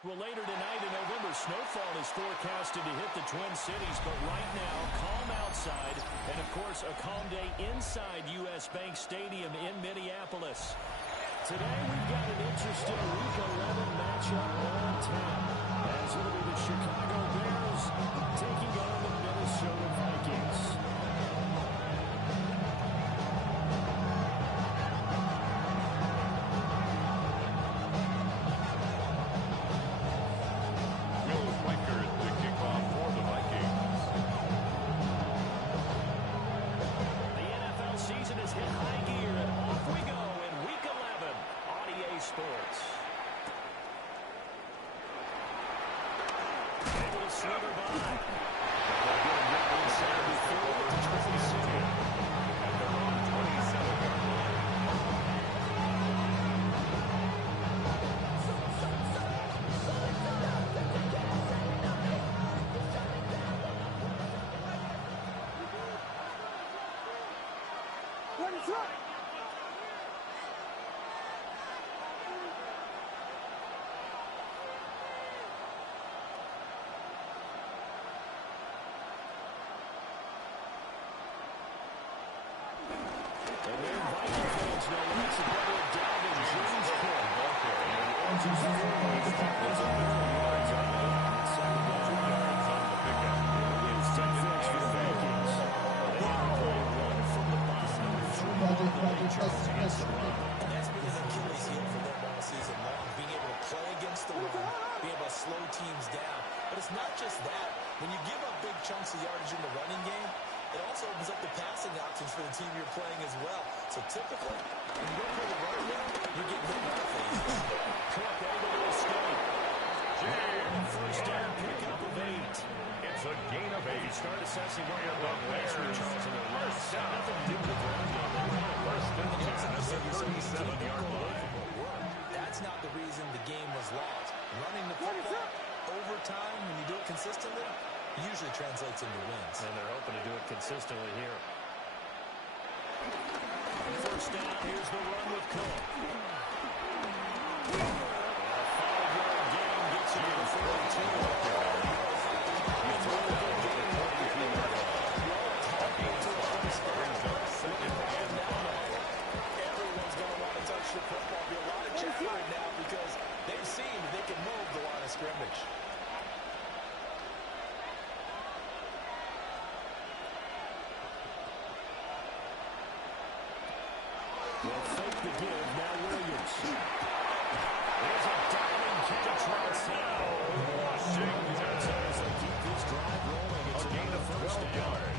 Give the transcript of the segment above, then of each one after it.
Well, later tonight in November, snowfall is forecasted to hit the Twin Cities, but right now, calm outside, and of course, a calm day inside U.S. Bank Stadium in Minneapolis. Today, we've got an interesting Week 11 matchup on tap, as it'll be the Chicago Bears taking on the Minnesota Vikings. That's been an Achilles heel for them all season long, being able to play against the run, being able to slow teams down. But it's not just that. When you give up big chunks of yardage in the running game, it also opens up the passing options for the team you're playing as well. So typically, when you go for the running game, you're getting hit in all phases. Cook able to escape. First down, pickup of 8. It's a gain of 8. If you start assessing what you're about Bears Charles in their loss, nothing to do with the run game. First and 10 at the 37-yard line. That's not the reason the game was lost. Running the football over time, when you do it consistently, usually translates into wins. And they're hoping to do it consistently here. First down, here's the run with Cook. A 5-yard gain gets you to the 42. Everyone's going to want to touch the football. Be a lot of chatter right now because they've seen that they can move the line of scrimmage. They'll fake the give. Now Williams. There's a diving catch right side. As they keep this drive rolling, it's a gain of 12 yards.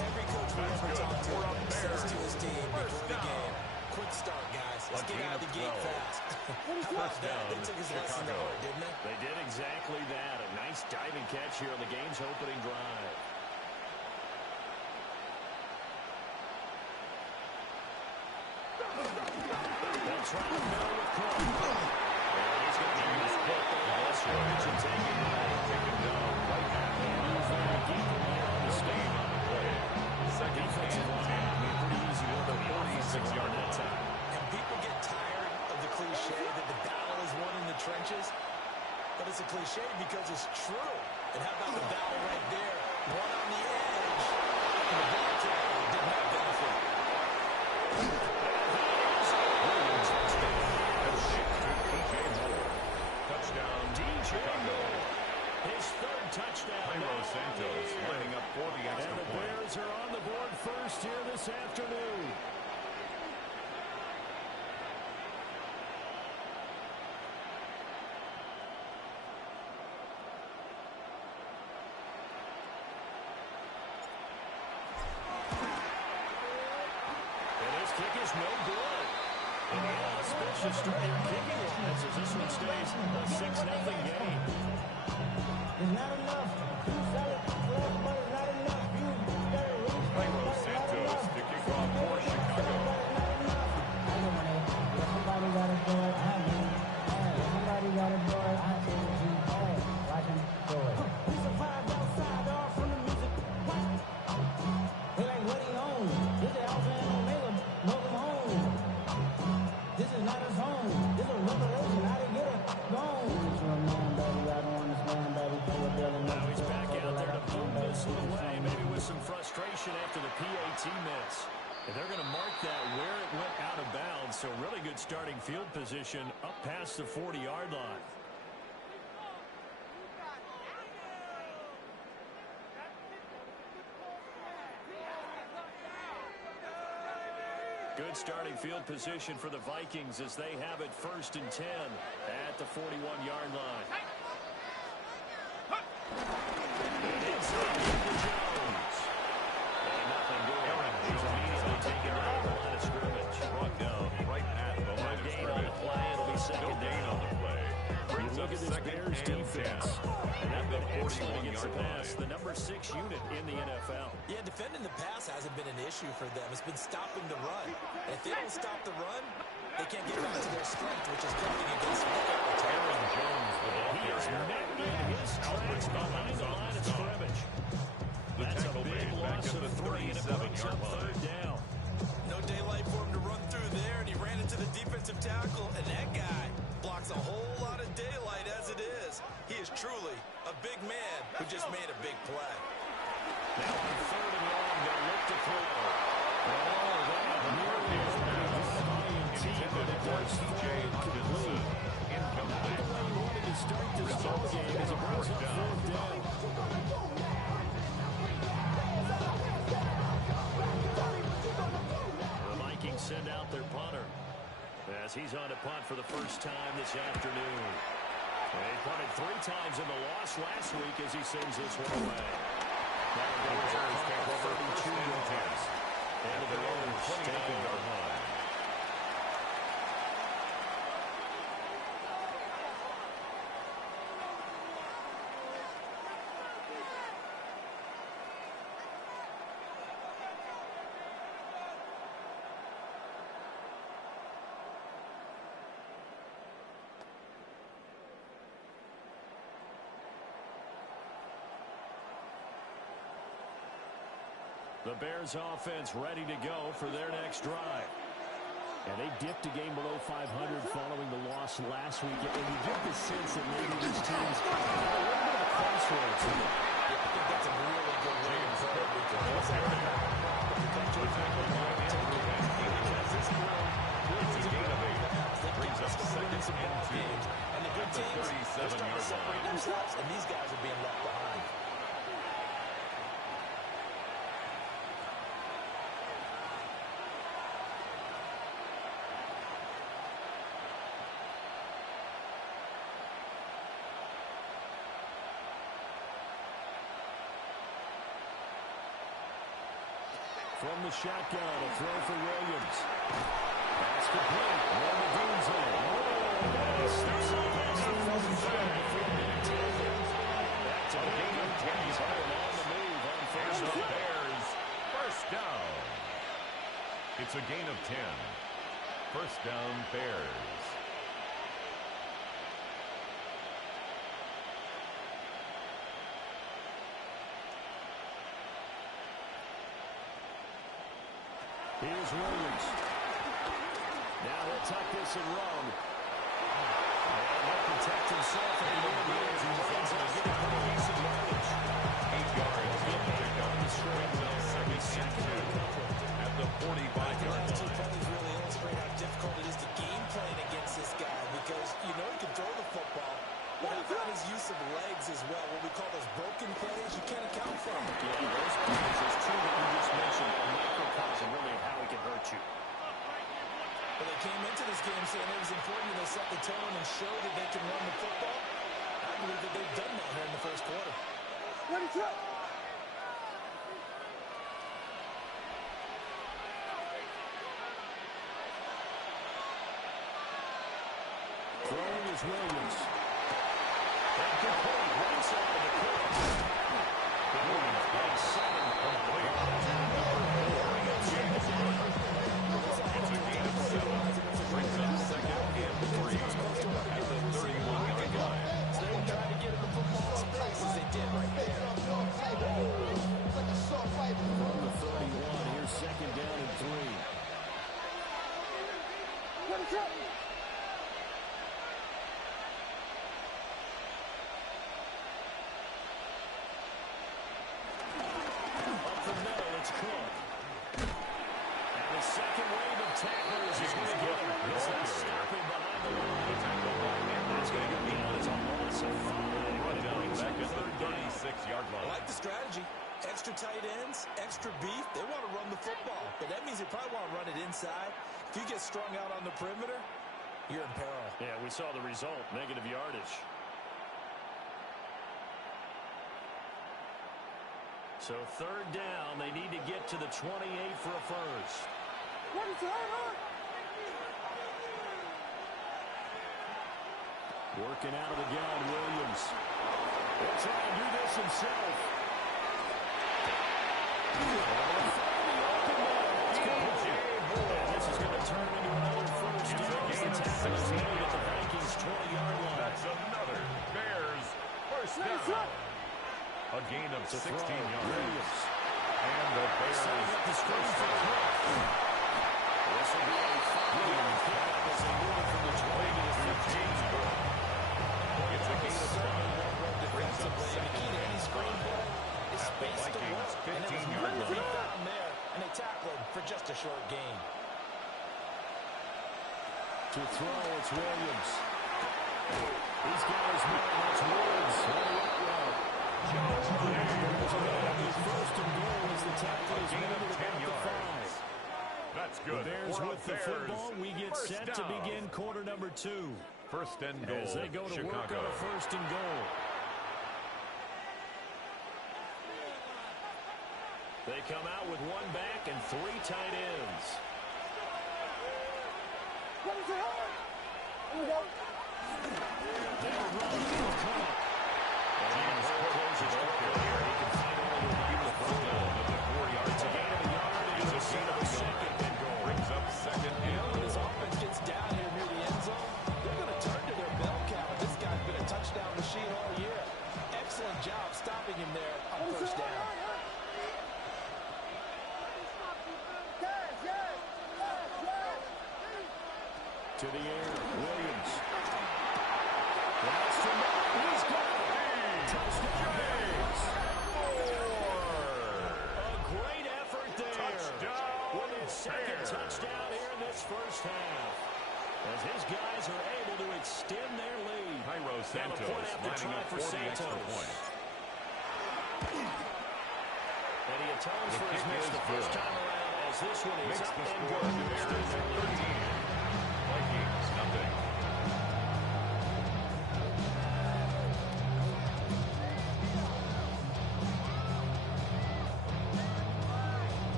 Every coach we ever talked to says to his team before the game, quick start, guys. Let's get out of the gate fast. First down, they took his lesson to heart, didn't they? They did exactly that. A nice diving catch here on the game's opening drive. They'll try to middle with Cook. He's going to use Cook. That's right. And take him down right back. He's there to keep him here on the stage on the play. Second defensive line. Pretty easy with a 46-yard that time. And people get tired of the cliche that the battle is won in the trenches. But it's a cliche because it's true. And how about the battle right there? One on the edge. And the ball carrier did not benefit. Touchdown, Chicago. His third touchdown. Santos lining up for the extra point. And the Bears are on the board first here this afternoon. And his kick is no good. And the auspicious start here kicking wise as this one stays a 6-0 game. It's not enough. You sell it, but it's not enough. You better reach. Santos to kick off for Chicago. Somebody got a boy, I mean. Somebody got a boy, I see. Watch him do it. We survived outside, all from the music. What? They like, what he own? This is Alpha and Omega. Welcome home. This is not his home. This is a revelation. How to get it gone. So really good starting field position up past the 40-yard line. Good starting field position for the Vikings as they have it 1st and 10 at the 41-yard line. Inside to Jones. And nothing doing. He's immediately taken down the line of scrimmage. Brought down right at the line of Gain on the scrimmage. play. It'll be second down. On the play. Brings Look up at this second Bears and defense. 10. And they've been excellent 41 against the yard pass. line. The number 6 unit in the NFL. Yeah, defending the pass hasn't been an issue for them. It's been stopping the run. And if they don't stop the run, they can't get back to their strength, which is coming against the Aaron Jones, the ball He is carrier. met in his tracks behind the line of scrimmage. The That's a tackle big made back loss at of the 3, and it brings 37-yard up line. 3rd down. No daylight for him to run through there, and he ran into the defensive tackle, and that guy blocks a whole lot of daylight as it is. He is truly a big man who just made a big play. Now on 3rd and long, they'll look to throw. Oh, that nearly is but it does fall incomplete. Not the way you wanted to start this ball game as it brings up 4th down. The Vikings send out their punter as he's on to punt for the first time this afternoon. They punted 3 times in the loss last week as he sends this one away. Now the Bears take over 32 yards. And the Bears take over. The Bears offense ready to go for their next drive. And they dipped a game below 500 following the loss last week. And you get the sense that maybe these teams are a little bit of a crossroads. I think that's a really good way to put it because Ball carrier. The tackle made because this drill brings a gain of 8. Brings up 2nd and 2. And the good teams, they're starting to separate themselves, and these guys are being left behind. From the shotgun, a throw for Williams. That's complete. Romadune's in. Steps on past the 45. That's a gain of 10. He's on the move on first down. Bears, first down. It's a gain of 10. First down, Bears. Here's Williams. Now he'll tuck this and run. And he'll protect himself anymore. He runs out, get a pretty decent yardage. 8 yards. Picked up the screen. Second and 2 at the 45-yard The last 2 line. plays really illustrate how difficult it is to game plan against this guy because you know he can throw the football, but how about his use of legs as well? What we call those broken plays, you can't account for them. Yeah, those plays, it's true that you just mentioned a microcosm really of how he can hurt you. But they came into this game saying it was important to set the tone and show that they can run the football. I believe that they've done that here in the first quarter. Throwing is Williams. And complete. Right side of the court. Williams makes 7. Complete. It's a gain of 7. Brings up 2nd and 3 at the 31-yard line. So they try to get him the football as fast as they did right there. From the 31, here's 2nd down and 3. strategy. Extra tight ends, extra beef. They want to run the football, but that means they probably want to run it inside. If you get strung out on the perimeter, you're in peril. Yeah, we saw the result, negative yardage. So third down, they need to get to the 28 for a first. Working out of the gun, Williams. He'll try and do this himself. This is going to turn into another first down. The tackle is made at the Vikings' 20-yard line. That's another Bears first down. A gain of 16 yards. And the Bears setting up the screen for the kick. This will be a 5-yard pickup as they move it from the 20 to the 15. It's a gain of 7. Brings up The key to any screenplay is space to work. And it was really deep down there, and they tackled for just a short gain. To throw, it's Williams. He's got his man. That's Woods. First and goal as the tackle is made at about the 5. That's good. The Bears with the football. We get set to begin quarter number 2. First and goal, as they go to work on a first and goal. They come out with one back and 3 tight ends. They'll run for Cook. And his close is open here. He can find all the way to the first down of the 4 yards. A gain of a yard and a gain of a second and goal. Brings up second and goal. When this offense gets down here near the end zone, they're going to turn to their bell cow. This guy's been a touchdown machine all year. Excellent job stopping him there on first down. To the air, Williams. That's to he's got it. Touchdown, Bears. A great effort there. Touchdown, with his second Bears. touchdown here in this first half. As his guys are able to extend their lead. Cairo Now the point Santos after lining try up for for the extra Santos. point. And he atones The for his kick miss is the first good. time around as this one is Makes up the and score good. Bears 13. Vikings nothing.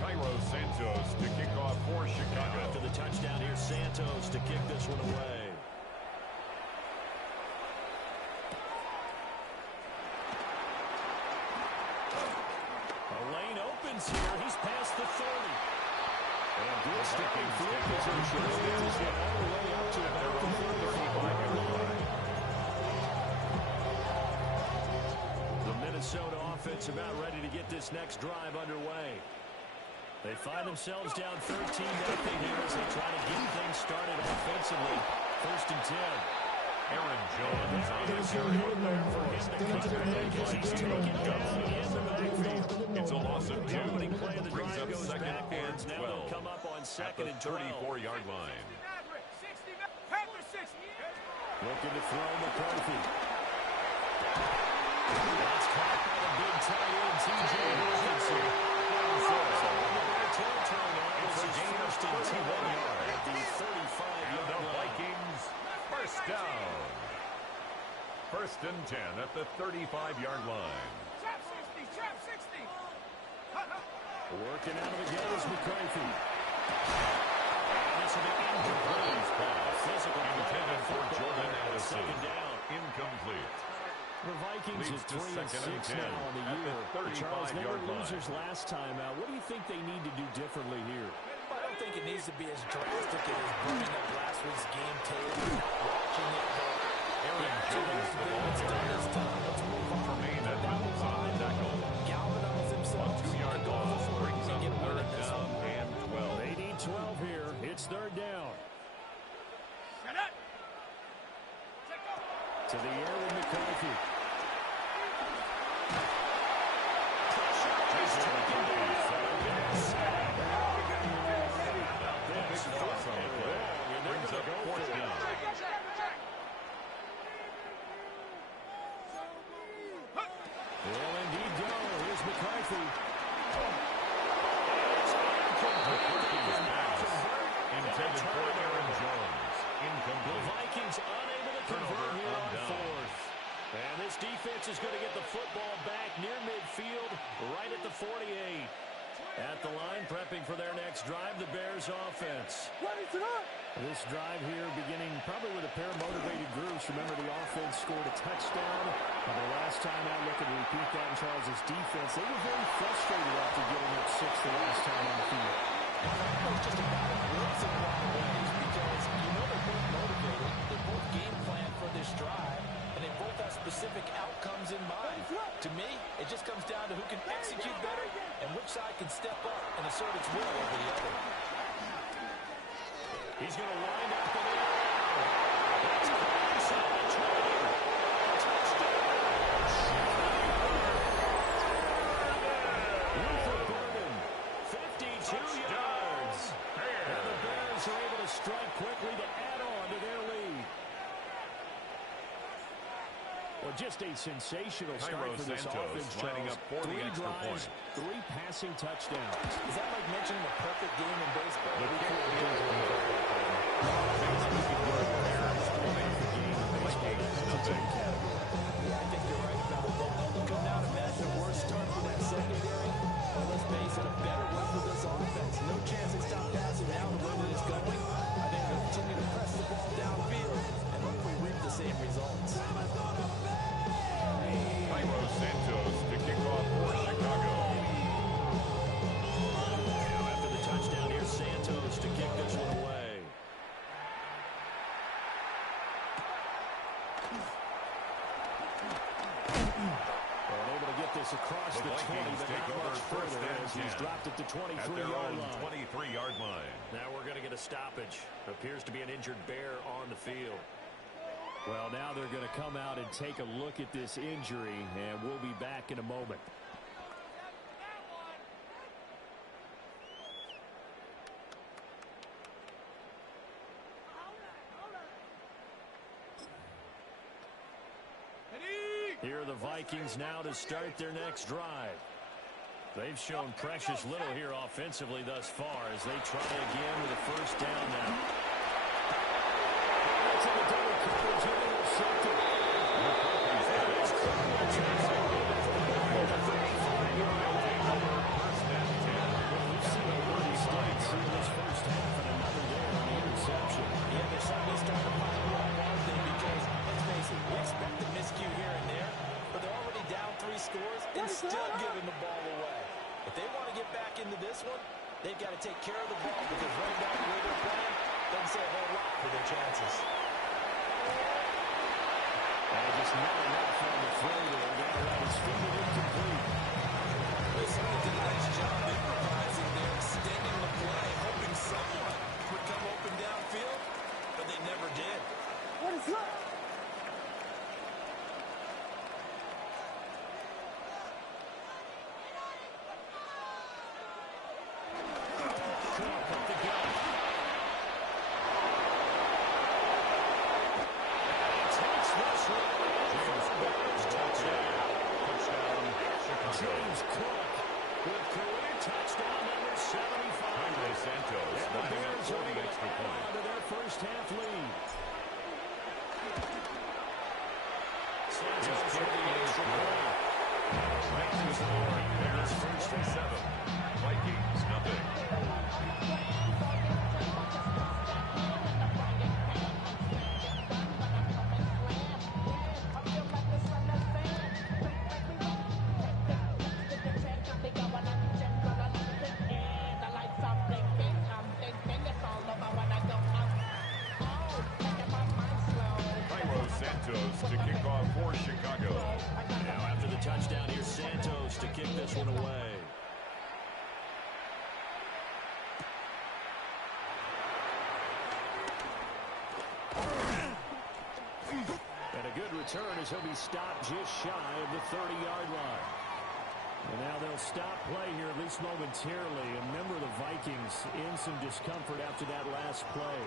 Cairo Santos to kick off for Chicago. After the touchdown here, Santos to kick this one away. A lane opens here. He's past the 30. And good sticking field position. He's got all the way up to about the 35-yard line. The Minnesota offense about ready to get this next drive underway. They find themselves down 13-0 here as they try to get things started offensively. First and 10. Aaron Jones on the carry for him to cut back as he's taken down in the backfield. It's a loss of 2. Opening play of the Brings drive up goes second and backwards. Now 12. they'll come up on At second the and 12. 34-yard line. Looking to throw McCarthy. That's caught by the big tight end, T.J. Hawkinson. It's a gain of 31 yards at the 35-yard line. Vikings first down. First and 10 at the 35-yard line. Working out of the gun is McCarthy. And this will be incomplete. Physical Intended for Jordan Addison. Second down. Incomplete. The Vikings Leads are to 3-6 second and 10 now on the at year. the Charles, they 35-yard were line. losers last time out. What do you think they need to do differently here? I don't think it needs to be as drastic as burning up last week's game tape and not watching it. Aaron Jones, the ball carrier. Let's move on. Tremaine Edmonds on the tackle. Galvanize A himself. 2-yard loss brings up third down and 12. They need 12 here. It's third down. To the air with McCarthy. Big toss on the play. Brings up fourth down. Bears offense. This drive here beginning probably with a pair of motivated groups. Remember, the offense scored a touchdown. And the last time out, looking to repeat that in Charles' defense, they were very frustrated after giving up 6 the last time on the field. It's just about a blitz in a lot of ways because you know they're both motivated. They're both game planned for this drive, and they both have specific outcomes in mind. To me, it just comes down to who can execute better and which side can step up and assert its will over the other. He's going to wind up in the air. That's caught inside the 20. Touchdown. Luther Burden, 52 yards. And the Bears are able to strike quickly to add on to their lead. Well, just a sensational start for this offense, lining up for 3 the extra drives, point. 3 passing touchdowns. Is that like mentioning the perfect game in baseball? The kick is Yeah, I think you're right about it. Could not imagine a worse start for that secondary. But let's face it, a better one for this offense. No chance they stop passing now the way that it's going. I think they'll continue to press the ball downfield and hopefully reap the same results. Santos to kick off for Chicago. Now after the touchdown, here's Santos to kick this one away. Well, able to get this across the 20, but not much further as he's dropped it to 23-yard line. 23-yard line. Now we're going to get a stoppage. Appears to be an injured Bear on the field. Well, now they're going to come out and take a look at this injury, and we'll be back in a moment. Here are the Vikings now to start their next drive. They've shown precious little here offensively thus far as they try again with a first down now. It's in the double coverage and intercepted. We've seen a lot of mistakes in this first half and another there on the interception. Yeah, they're suddenly starting to find a little hard thing because, let's face it, we expect a miscue here and there, but they're already down 3 scores and still giving the ball away. If they want to get back into this one, they've got to take care of the ball because right now the way they're playing doesn't say a whole lot for their chances. And just not enough on the throw there. Now that is fielded incomplete. They certainly did a nice job improvising there, extending the play, hoping someone would come open downfield, but they never did. What is that? James Cook with career touchdown number 75. Santos lining up for the extra point. To their first half lead. Santos with the extra point. Makes the score. Bears 67. Vikings nothing. Santos to kick off for Chicago. Now after the touchdown, here's Santos to kick this one away. And a good return as he'll be stopped just shy of the 30-yard line. And now they'll stop play here, at least momentarily. And remember, the Vikings in some discomfort after that last play.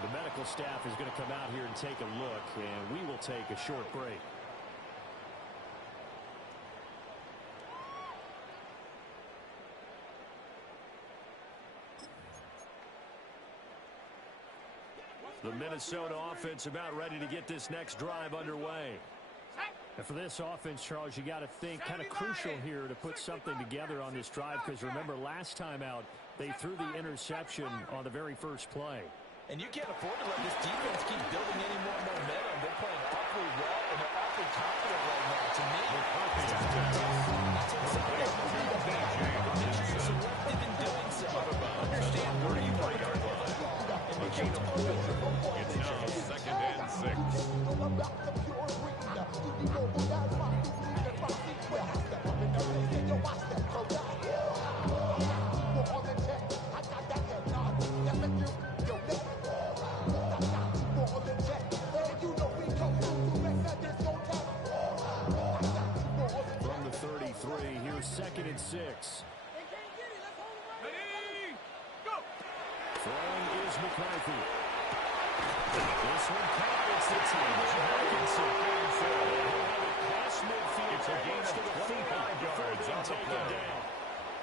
The medical staff is going to come out here and take a look, and we will take a short break. The Minnesota offense about ready to get this next drive underway. And for this offense, Charles, you got to think kind of crucial here to put something together on this drive, because remember last time out they threw the interception on the very first play. And you can't afford to let this defense keep building any more momentum. They're playing awfully well, and they're awfully confident right now. To me, it's time to be selective in doing so. Understand where you are yard line. And be careful. It's now 2nd and 6. From the 33, here's 2nd and 6. Throwing is McCarthy. This one carries the team. It's a gain of 25 yards on the play.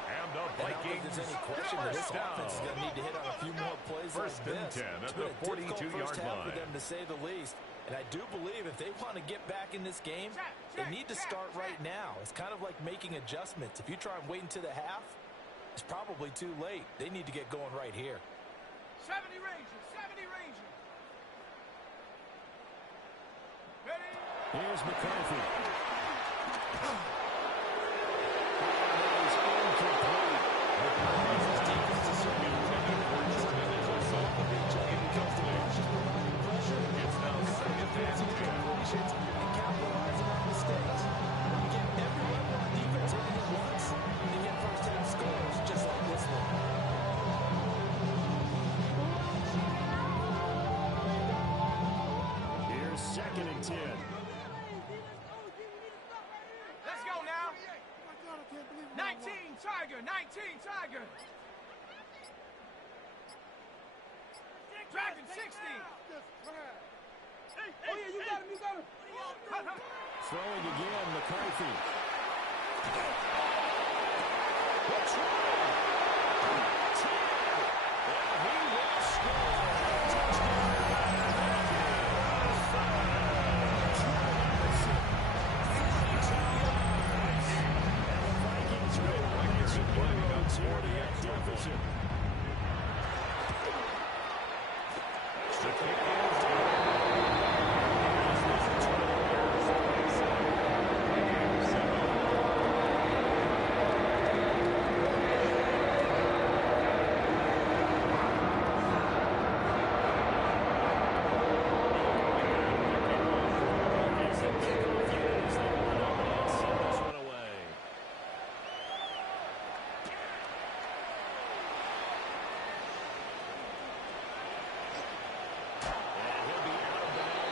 And the Vikings there's any question that this offense is going to need to hit on a few more plays First like and this. 10 at It's the been a difficult 42-yard first half for line. them, to say the least. And I do believe if they want to get back in this game, they need to start right now. It's kind of like making adjustments. If you try and wait until the half, it's probably too late. They need to get going right here. 70 Rangers, 70 Rangers. Ready? Here's McCarthy. It's now 2nd and 10. And capitalizing on mistakes. When you get every level on defense hitting at once, you get first-half scores just like this one. Here's 2nd and 10. Let's go now. 19 Tiger, 19 Tiger. Dragon 60. Oh, yeah, you got him, you got him. Throwing again, McCarthy. What's wrong? 10. And he will score. Vikings Vikings playing up 40 extra deficit. The kick is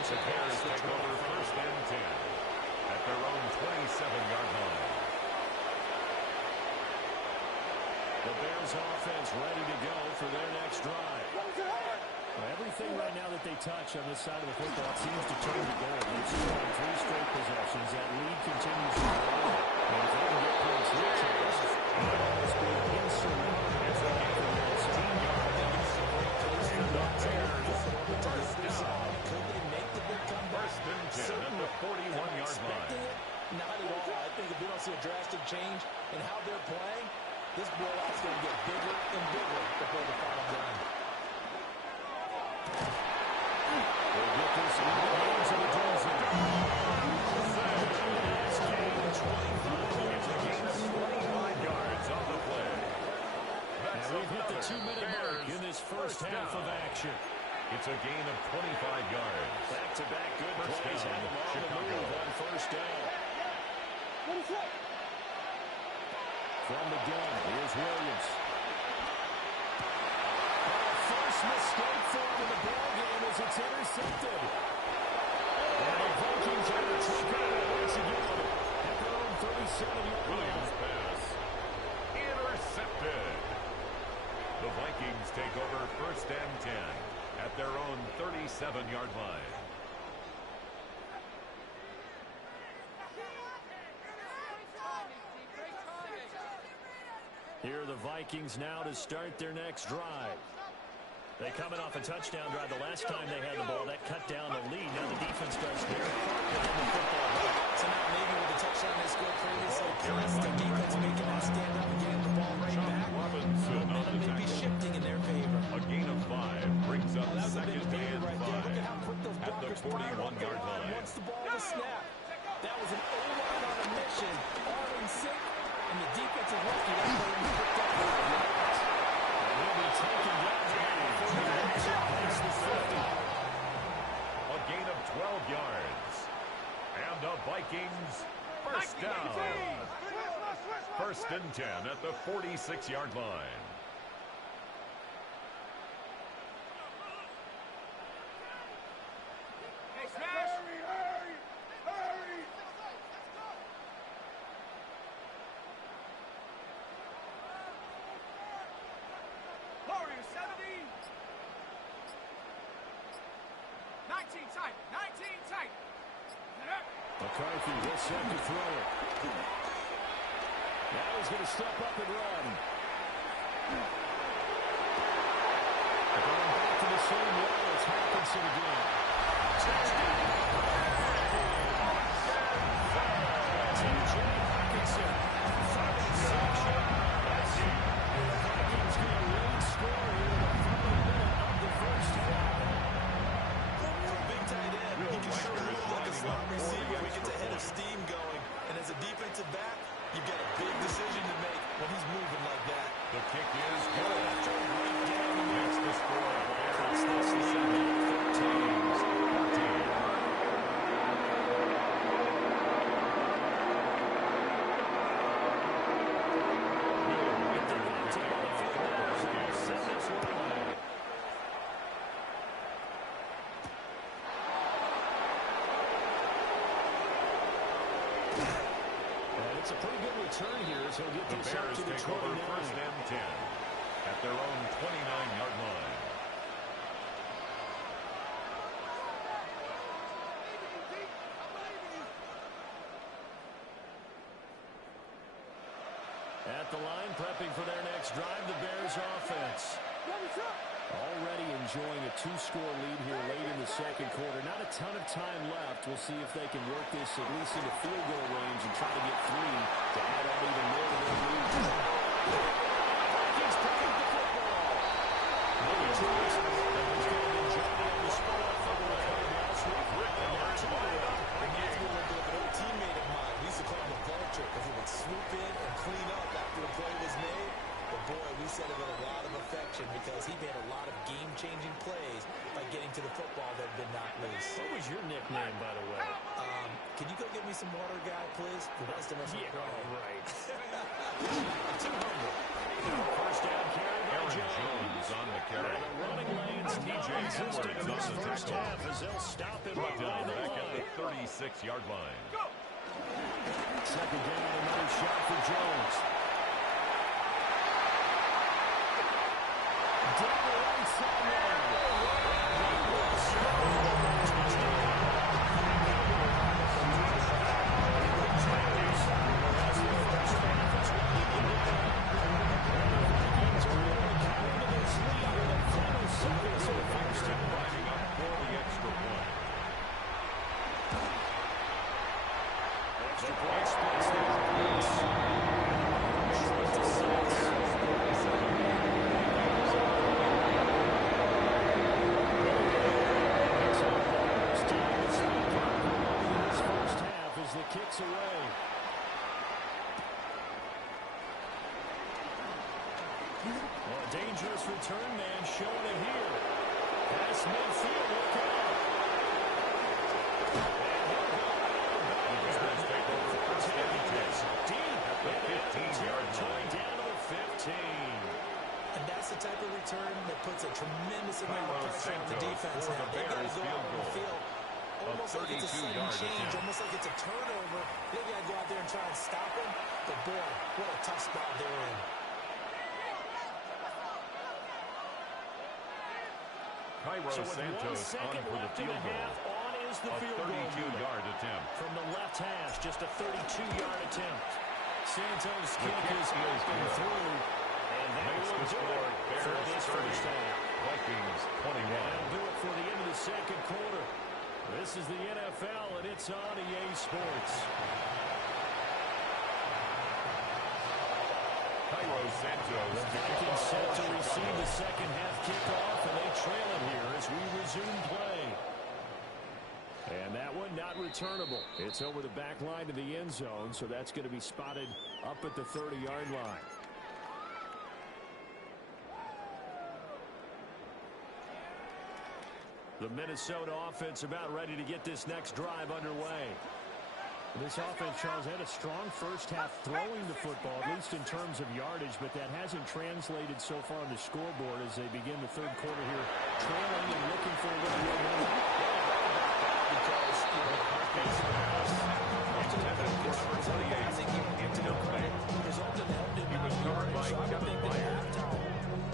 the Bears take over 1st and 10 at their own 27-yard line. The Bears offense ready to go for their next drive. Well, everything right now that they touch on this side of the football seems to turn to gold. They've scored 3 straight possessions. That lead continues to grow. And if they can get points here, Charles, it's been insurmountable. It's a gain of 16 yards. And the Bears first down. Could they make the big comeback? 1st and 10 at the 41-yard line. Not at all. I think if we don't see a drastic change in how they're playing, this blowout's going to get bigger and bigger before the final game. They get this in the hands of the Dolphins. It's a gain of 25 yards on the play. That's And we've hit the another 2-minute mark Bears in this first half down. of action. It's a gain of 25 yards. Back-to-back good First plays down, have them on the Chicago. move on first down. From the gun, here's Williams. First mistake for him in the ballgame as it's intercepted. And the Vikings are going to take over once again at their own 37-yard Williams line. pass intercepted. The Vikings take over 1st and 10 at their own 37-yard line. Here are the Vikings now to start their next drive. They coming off a touchdown drive the last time they had the ball. That cut down the lead. Now the defense does their part to end the football. So now maybe with the touchdown they scored previously, plus the defense making that stand up and getting the ball right back, momentum may be shifting in their favor. A gain of 5 brings up That was a big second gain and right there. 5 Look at how quick those at the blockers fired up the 41-yard line line. once the ball was snapped. That was an O-line on a mission, all in sync, and the defensive lucky that they picked up. Will be taken down A gain of 12 yards. And the Vikings first down. First and 10 at the 46-yard line. Hey, Smash! Hurry! Warrior 70. 19 tight. 19 tight. McCarthy will set to throw it. Now he's going to step up and run. Going back to the same line. It's Hawkinson again. T.J. Hawkinson. 36-yard pass. The Vikings get a late score here in the final minute of the first half. For a big tight end, he can sure move like a slot receiver when he gets a head of steam going. And as a defensive back, you've got a big decision to make when he's moving like that. The kick is good. Makes the score. Bears 14. It's a pretty good return here, so he'll get The this up Bears to the take over 29. first and 10 at their own 29-yard line. At the line, prepping for their next drive, the Bears offense. Already enjoying a 2-score lead here late in the second quarter. Not a ton of time left. We'll see if they can work this at least into field goal range and try to get 3 to add on even more to their lead. Vikings pick up the football. No choice. And he's going to enjoy it on the spot for the recovery last week. And they're 2 up. Reminds me a little bit of an old teammate of mine. We used to call him the vulture because he would swoop in and clean up after a play was made. But boy, we said it with a lot of affection because he made a lot of game-changing plays by getting to the football that had been knocked loose. What was your nickname, by the way? Can you go get me some water, guy, please? The rest of us are crying. Right. Too humble. First down carry by Aaron Jones. Jones on the carry. The running lanes non-existent in this first half as they'll stop him Brought down behind the back at the line. 36-yard line. Second down, another shot for Jones. Down the right sideline. Lining up for the extra point. Extra point splits the offense. Short to 6. This first half as the kicks away. Well, a dangerous return man showing it here. Pass midfield, look out. The Bears take over first and 10 Deep at the 15-yard line. Down to the 15. And that's the type of return that puts a tremendous amount of pressure on the defense for now. the They've got to Bears go out on the field field almost like it's a sudden 32-yard change, attempt. almost like it's a turnover. They've got to go out there and try and stop him. But boy, what a tough spot they're in. Cairo So with 1 Santos on second for the left in field the goal. half, on is the A field goal. 32-yard attempt. From the left hash, just a 32-yard attempt. Santos' kick kick is is open good. through. And that Makes will the do score it for Bears this 30. first half. Vikings 21. That'll do it for the end of the second quarter. This is the NFL, and it's on EA Sports. Cairo Santos. The Vikings set to receive the second half kickoff, and they trail it here as we resume play. And that one not returnable. It's over the back line to the end zone, so that's going to be spotted up at the 30-yard line. The Minnesota offense about ready to get this next drive underway. This offense, Charles, had a strong first half throwing the football, at least in terms of yardage, but that hasn't translated so far on the scoreboard as they begin the third quarter here, trailing and looking for a little more momentum. Because, you know,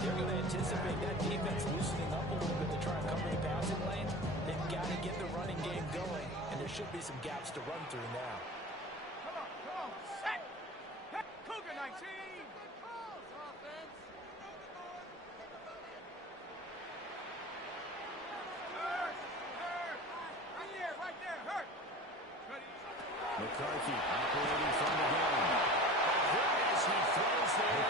they're going to anticipate that defense loosening up a little bit to try and cover the passing lane. They've got to get the running game going, and there should be some gaps to run through now. Come on, set. Cougar 19. Good calls, offense. Hurt. Right there, hurt. McCarthy operating from the gun. As he throws there.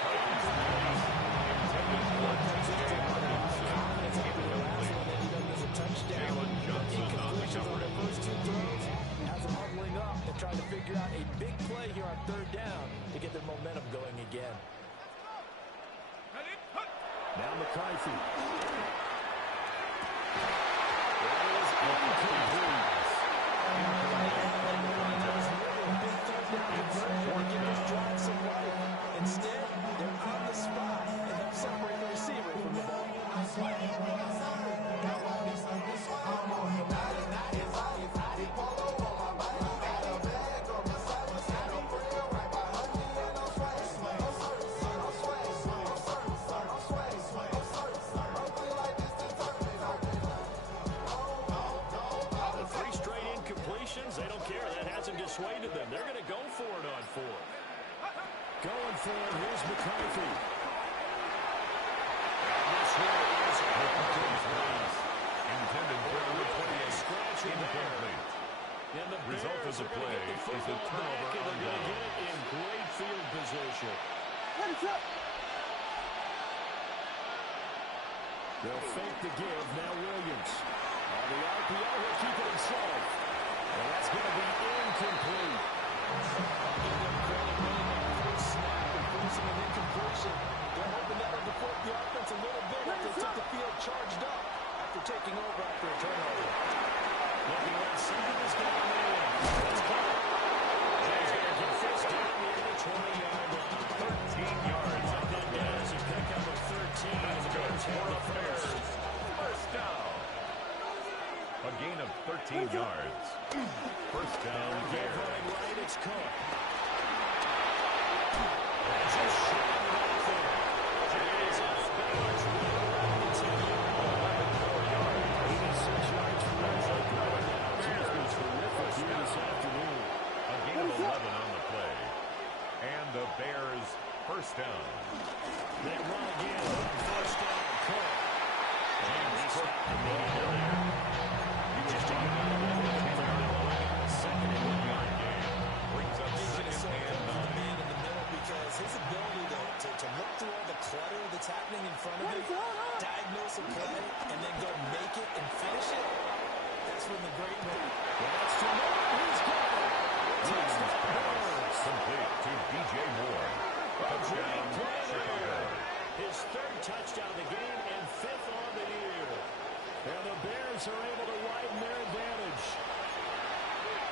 Jalen Johnson on the first two throws has them huddling up and trying to figure out a big play here on third down to get their momentum going again. Now McCarthy. That is incomplete. Instead, they're on the spot and help separate the receiver from the ball. Three straight incompletions, they don't care. That hasn't dissuaded them. They're going to go for it on fourth. Going for it, here's McCarthy. This here is incomplete. Intended for number 28. Scratch it Incomplete. And the Result of the play is a turnover on They're going to down. get it in great field position. They'll fake the give. Now Williams. On the RPO, he'll keep it himself. And that's going to be incomplete. An incompletion. They're hoping that'll deflect the offense a little bit after they took the field charged up after taking over after a turnover. Looking like somebody's going to win. Let's go. Jay's going to get this down near the 20-yard line. 13 yards on the That is a pickup of 13. That's The good Bears for have the the Bears. first. First down. A gain of 13 yards. First down, Give Bears. running right, it's Cook. Just showing it out there. Jays out. Bears run around the 10-yard line. 86 yards from that. It's been terrific here this afternoon. A gain of 11 on the play. And the Bears first down. They run again on first down. Cook. And he stopped immediately there. He was brought down to the 10-yard line. Second and 1 yard Game brings up second and 9. Man in the middle because his ability to look through all the clutter that's happening in front of him, diagnose a play, and then go make it and finish it. That's when the great man. That's too much. He's got it. Touchdown Bears. Complete to DJ Moore. Touchdown, Chicago. His third touchdown of the game and fifth on the year. And the Bears are able to widen their advantage.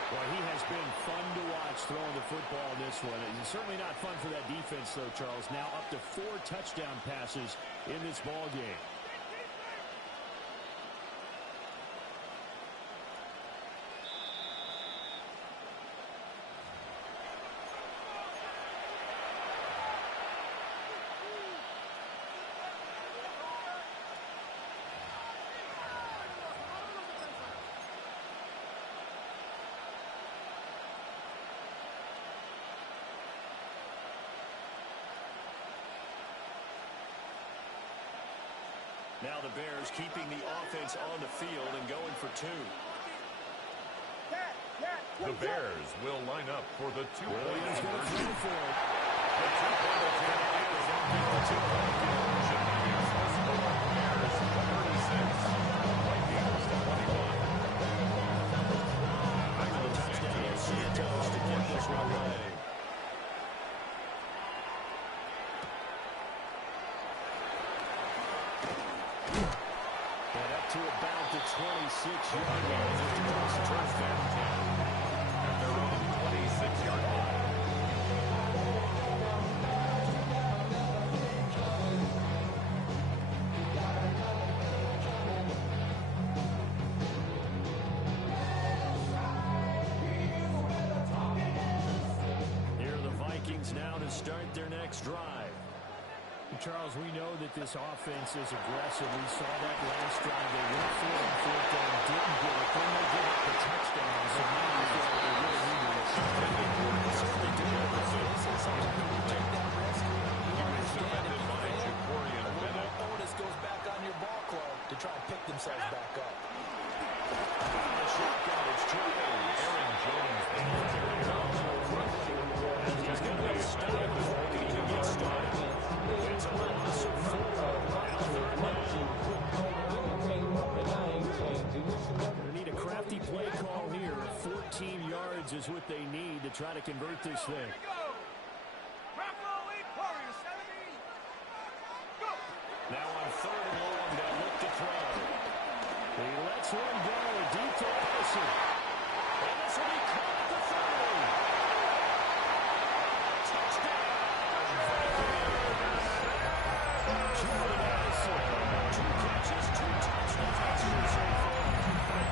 Well, he has been fun to watch throwing the football in this one. It's certainly not fun for that defense, though, Charles. Now up to 4 touchdown passes in this ball game. Now the Bears keeping the offense on the field and going for 2. The Bears will line up for the 2-point Williams going to conversion. throw for it. The 2-point attempt is on the 2-point conversion. Here's the score. Bears 36. Vikings 21. Touchdown Santos to get this one away. And up to about the 26-yard line. Just across the First and 10 at their own 26-yard line. Here are the Vikings now to start their next drive. Charles, we know that this offense is aggressive. We saw that last drive. They went for it on 4th down, didn't get it. Then they give up the touchdown. So now they feel like they really need to Sometimes when you take that risk, you understand if you fail, a little more onus goes back on your ball club to try and pick themselves back up. Aaron Jones. He's going to stop before he can get started. It's a loss of 4. Now 3rd down. Going to need a crafty play call here. 14 yards is what they need to try to convert this thing. Now on 3rd and long, they'll look to throw. He lets one go deep to Edison. And this will be caught at the 30. Touchdown! Jordan Edison. 2 catches, 2 touchdowns so far.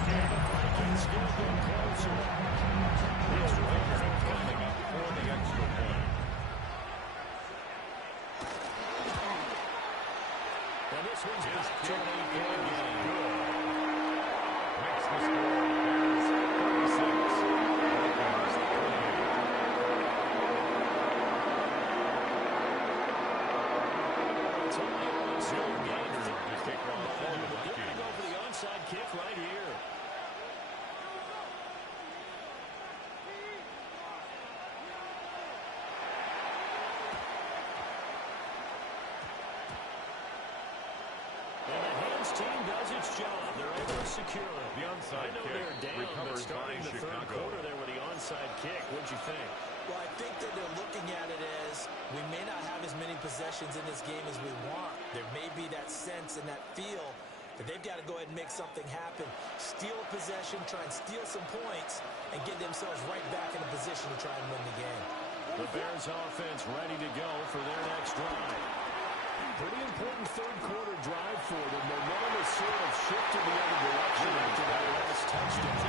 And the Vikings still get closer. It's Vikings coming up for the extra point. And this one's back to an 8-point game. Makes the score. Bears 36. Vikings 28. It's only a 1-score game. Just take one for the They're going to Vikings. go for the onside kick right here. And the hands team does its job. They're able to secure it. The onside I know kick they're down, but recovered starting by the 3rd Chicago. quarter there with the onside kick. What'd you think? Well, I think that they're looking at it as we may not have as many possessions in this game as we want. There may be that sense and that feel that they've got to go ahead and make something happen. Steal a possession, try and steal some points, and get themselves right back in a position to try and win the game. The Bears offense ready to go for their next drive. Pretty important 3rd quarter drive for them. Momentum has sort of shifted the other direction after that last touchdown.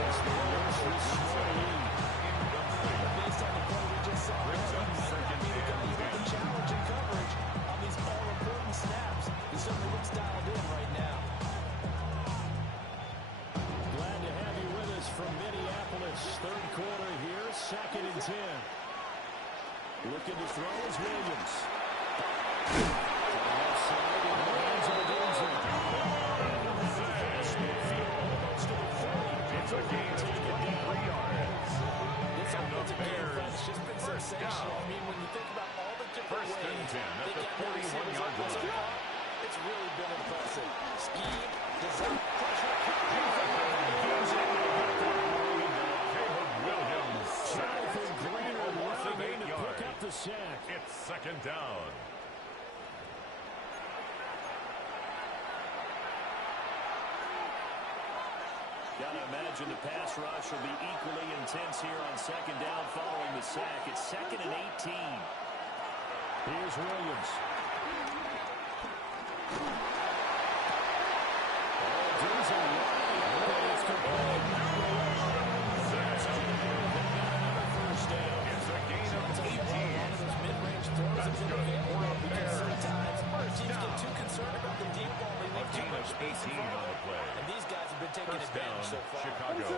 As the Bears restore the lead. Based on the play we just saw, he might not be the guy you want to challenge in coverage on these all-important snaps. He certainly looks dialed in right now. Glad to have you with us from Minneapolis. 3rd quarter here, 2nd and 10. Looking to throw is Williams. To the left side in the hands of Adonza. Almost to the 30. It's a gain of 23 yards. This And the offensive game Bears plan has just been first sensational. down. I mean, when you think about all the different First and ways 10 at they the got their receivers 41-yard open so line. far, it's really been impressive. Scheme, design, pressure, Caleb Williams. Jonathan Greener Loss of running 8 to yards. pick up the sack. It's 2nd down. Gotta imagine the pass rush will be equally intense here on 2nd down following the sack. It's 2nd and 18. Here's Williams. Adonza wide open. It's complete. First down. It's a gain of 18. those mid-range throws That's have been good available for the because Bears. sometimes First teams down. get too concerned about the deep ball. They A leave too gain much of space in 18 front on of the them. play. And these guys have been taking First down, advantage so far. Chicago.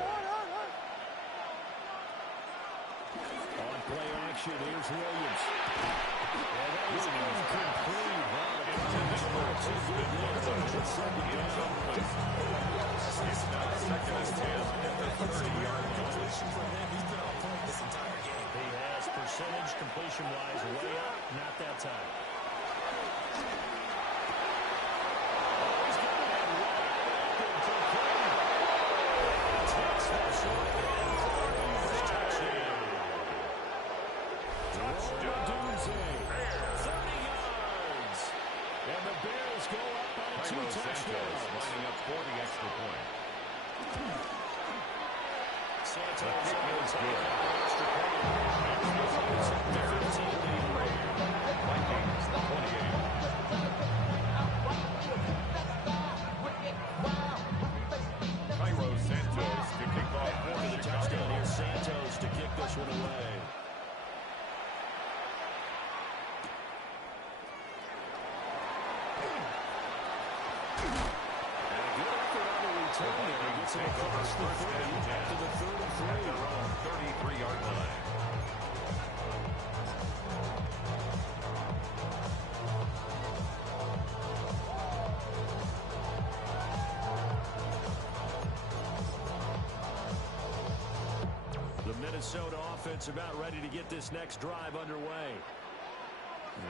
On play action, here's Williams. And that is incomplete. Wow, the coverage not too good there. Santos lining up for the extra point. Santos The kick is good. extra point. Vikings 28. Cairo Santos to kick off for The Chicago. touchdown here, Santos to kick this one away. And a good effort on the return there. Gets it across the 30 to the 33. Their own 33-yard line. The Minnesota offense about ready to get this next drive underway.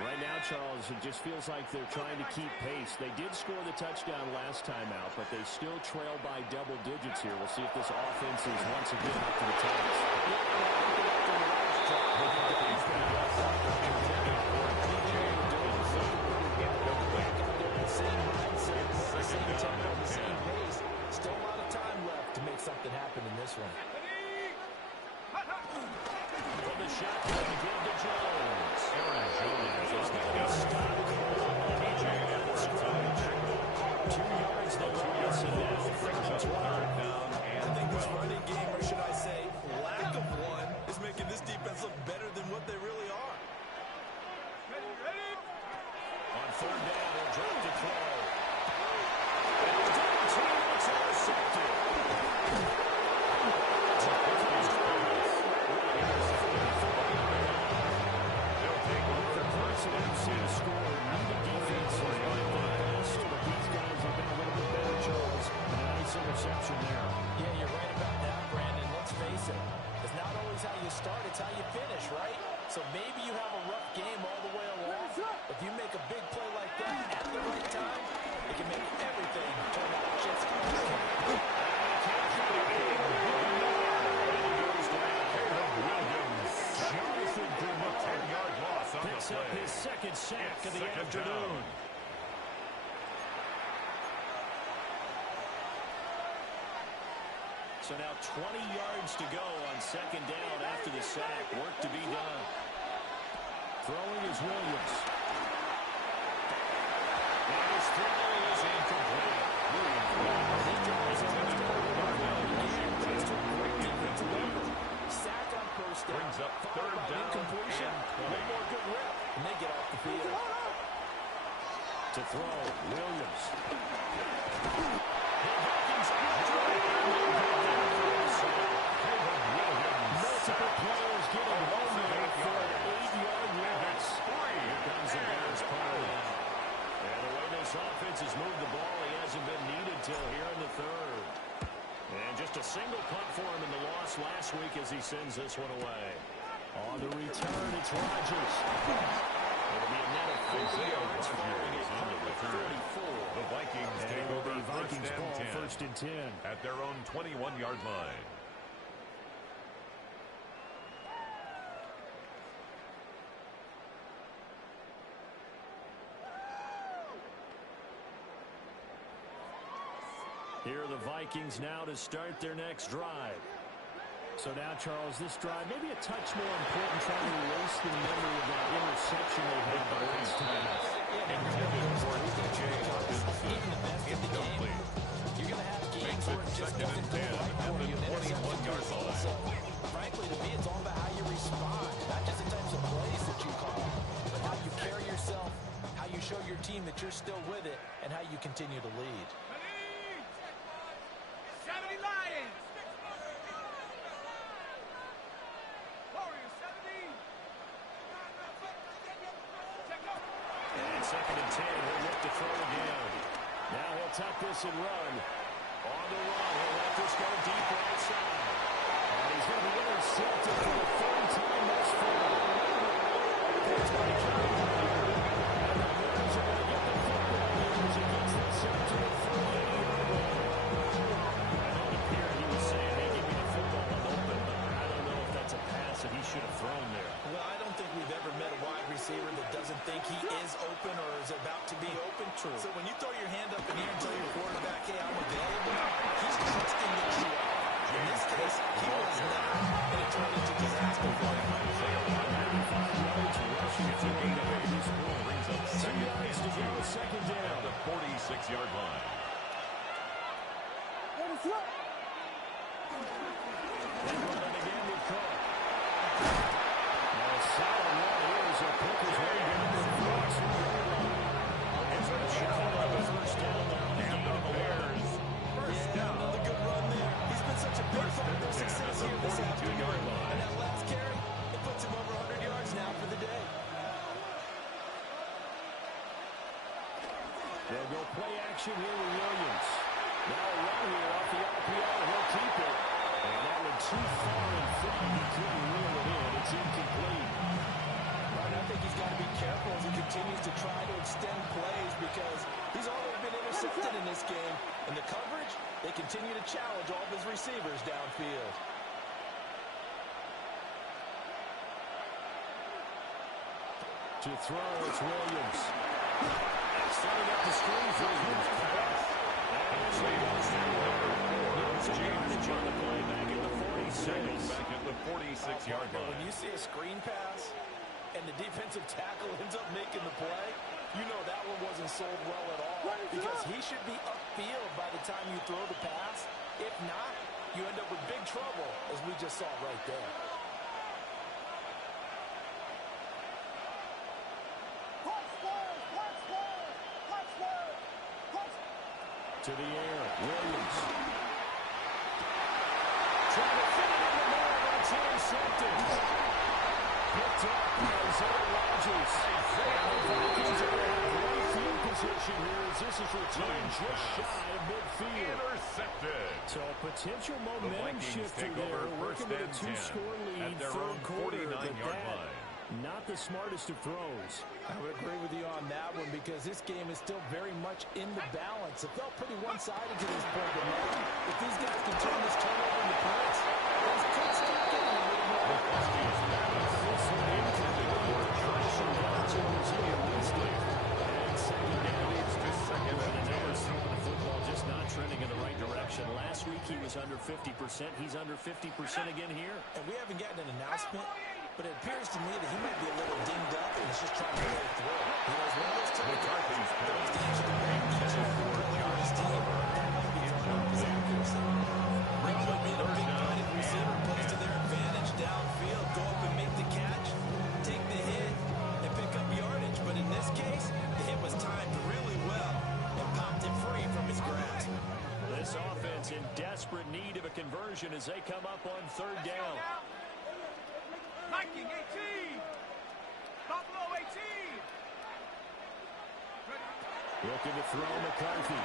Right now, Charles, it just feels like they're trying to keep pace. They did score the touchdown last time out, but they still trail by double digits here. We'll see if this offense is once again up to the task. Same mindset, same tempo, the same pace. Still a lot of time left to make something happen in this one. From the shotgun, give to Jones. Aaron Jones is going to go. 2 yards there. Yes, and now from the 12. I think this running game, or should I say lack of one, is making this defense look better than what they really are. On third down, he'll drop to throw. And he's down to it's intercepted. They'll take over first and 10. Score. Neither defense is right the best, but these guys have been a little bit better, Charles. And a nice interception there. Yeah, you're right about that, Brandon. Let's face it. It's not always how you start, it's how you finish, right? So maybe you have a rough game all the way along. If you make a big play like that at the right time, it can make everything turn out just Picks up his second sack of the afternoon. So now 20 yards to go on second down after the sack. Work to be done. Throwing is Williams. And his throw is incomplete. sack on first down. Brings up third down Incompletion. and 20. One more good rep, and they get off the field. To throw, Williams. Multiple players getting home there for an 8-yard loss. Here comes the Bears punt. And the way this offense has moved the ball, he hasn't been needed till here in the third. And just a single punt for him in the loss last week as he sends this one away. On the return, it's Rodgers. It'll be a net of 50 yards following a punt of 34. The Vikings take And over the Vikings first ball, and 10 first and 10. at their own 21-yard line. Here are the Vikings now to start their next drive. So now, Charles, this drive maybe a touch more important, trying to erase the memory of that interception they had the last time. Intended for J. Hopkins. Even the best in the game, you're going to have games where it just doesn't go right for you. And interception goes off. So, frankly, to me, it's all about how you respond, not just the types of plays that you call, but how you carry yourself, how you show your team that you're still with it, and how you continue to lead. 70 Lions! Warriors, 70! And second and 10, he'll look to throw again. Now he'll tuck this and run. On the run, he'll let this go deep right side. And he's going to be intercepted for the third time thus far. It's by Kelly. And the Bears are going to get the football as he gets this up to the 38-yard line. I know it appeared he was saying, hey, give me the football unopened, but I don't know if that's a pass that he should have thrown there. Well, I don't think we've ever met a wide receiver that doesn't think he is open or is about to be open. True. So when you throw your hand up in the air and tell your quarterback, hey, I'm available, he's trusting that you are. In this case, he was not, and it turned into disaster for him. 95 yards rushing It's a gain of 8. Brings up 2 yards to go, 2nd second at down. the 46-yard line. And running again with Cook. Now a solid run here as he pick his way down the front. It's a shot of the first down there. And the Bears first down. Another good run there. He's been such a big part of their success here this afternoon. 42-yard line. And that last carry, it puts him over 100 yards now for the day. They'll go play action here with Williams. Now a run here off the RPO. He'll keep it. And that one too far in front. He couldn't reel it in. It's incomplete. Right, I think he's got to be careful as he continues to try to extend plays because he's already been intercepted in this game. And the coverage, they continue to challenge all of his receivers downfield. To throw, it's Williams. Setting up the screen for Williams. On the play back at the 46. Back at the 46-yard line. When you see a screen pass and the defensive tackle ends up making the play, you know that one wasn't sold well at all because he should be upfield by the time you throw the pass. If not, you end up with big trouble, as we just saw right there. To the air, Williams. Trying to fit it in the middle, but it's intercepted. Picked up by Isaiah Rodgers. And the Vikings are in great field position here as this is returned just shy of midfield. Intercepted. So a potential The momentum Vikings shifter take there, over working first with a and 2-score 10 lead, at their third own quarter, 49-yard but line. not the smartest of throws. I would agree with you on that one because this game is still very much in the balance. It felt pretty one-sided to this point, but now, if these guys can turn this turnover into points, things could start getting a little more. This one incomplete for Joshua Johnson was here Wednesday. And second down, it's to second and number throwing the football, just not trending in the right direction. Last week he was under 50%. He's under 50% again here. And we haven't gotten an announcement, but it appears to me that he might be a little dinged up and is just trying to play through. You know, it's one of those times McCarthy's that he's actually great each and every player on his team. That might be throwing off his accuracy. Probably being a big-minded receiver plays to their advantage downfield. Go up and make the catch, take the hit, and pick up yardage. But in this case, the hit was timed really well and popped it free from his grasp. This offense in desperate need of a conversion as they come up on third down. Viking 18. Buffalo 18. Looking to throw McCarthy.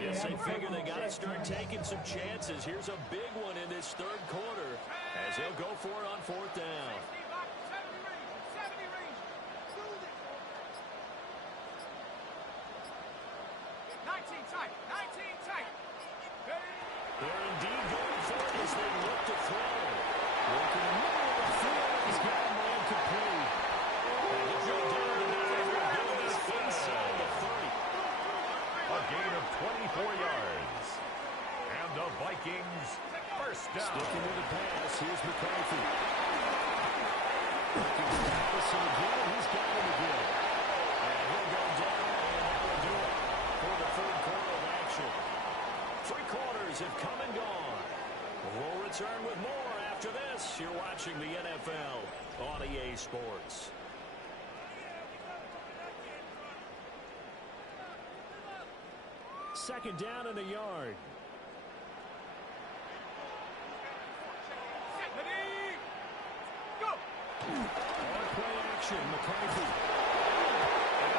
Yes, they figure they got to start taking some chances. Here's a big one in this third quarter as he'll go for it on fourth down. 70 range. 19 tight. 19 tight. They're indeed going for it as they look to throw. Working in the middle of the field. He's got a man complete. And he'll go down to the inside the 30. A gain of 24 yards. And the Vikings first down. Sticking with the pass. Here's McCarthy. Looking for Allison again. He's got him again. And he'll go down, and that will do it for the third quarter of action. 3 quarters have come and gone. We'll return with more after this. You're watching the NFL on EA Sports. Second down and a yard. Ready. Go. On play action, McCarthy.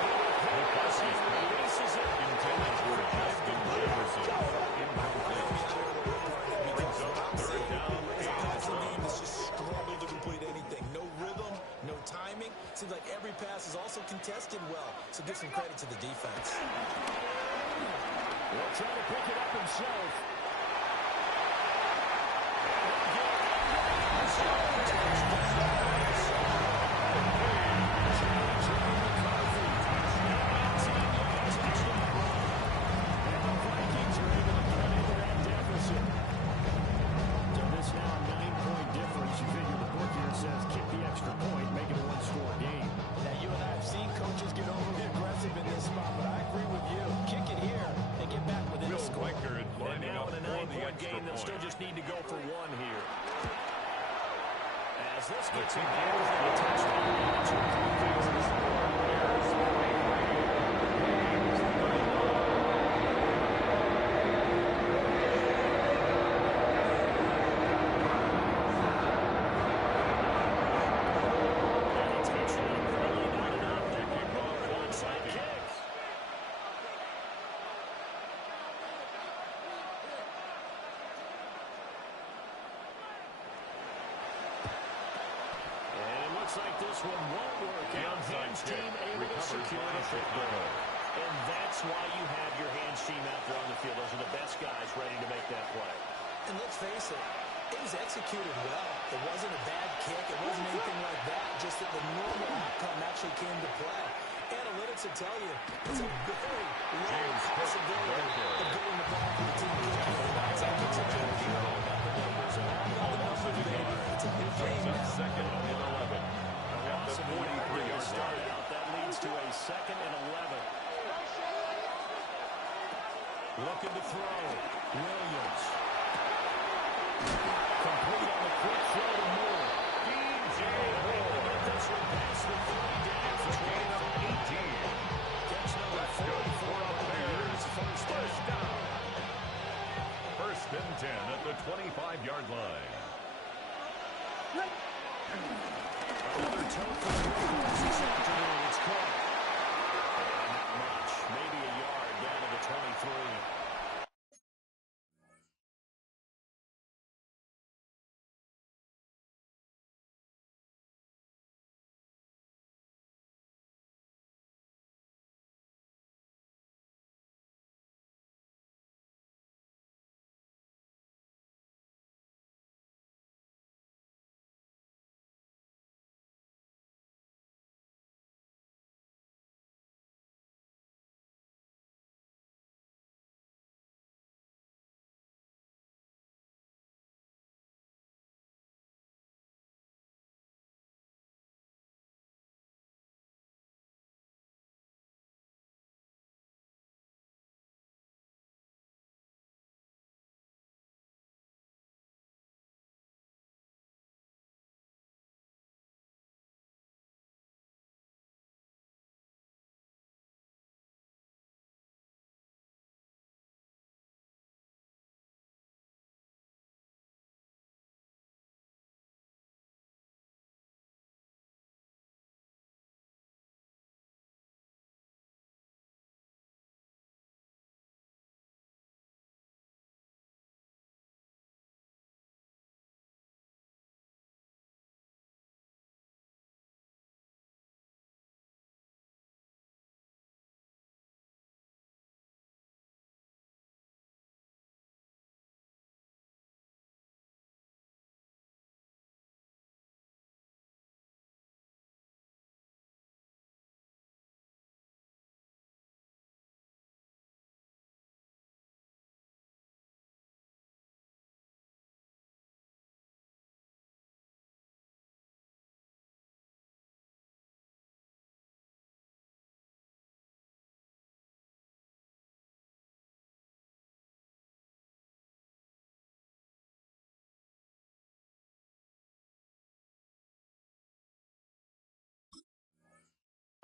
And He releases it. Intended for Justin Jefferson. Incomplete. Brings up third down It's a and passing long. game that's just struggled to complete anything. No rhythm, no timing. Seems like every pass is also contested well. So give some credit to the defense. Will try to pick it up himself. This gets him a touchdown. Looks like this one won't work out. Hands team able to secure the football. And that's why you have your hands team out there on the field. Those are the best guys ready to make that play. And let's face it, it was executed well. It wasn't a bad kick. It wasn't anything like that. Just that the normal outcome actually came to play. Analytics will tell you it's a very low possibility of getting the ball for the team. That's how it's a good deal. It's a new game now. Second and 11. At the 43-yard Start line. out. That leads to a 2nd and 11. Looking to throw. Williams. Complete on the quick throw to Moore. DJ Moore. This one past the 30 down for 18. Catch number 44 up there. First down. First and 10 at the 25-yard line. Another toe for the Ravens this afternoon. It's caught. And not much. Maybe a yard down to the 23.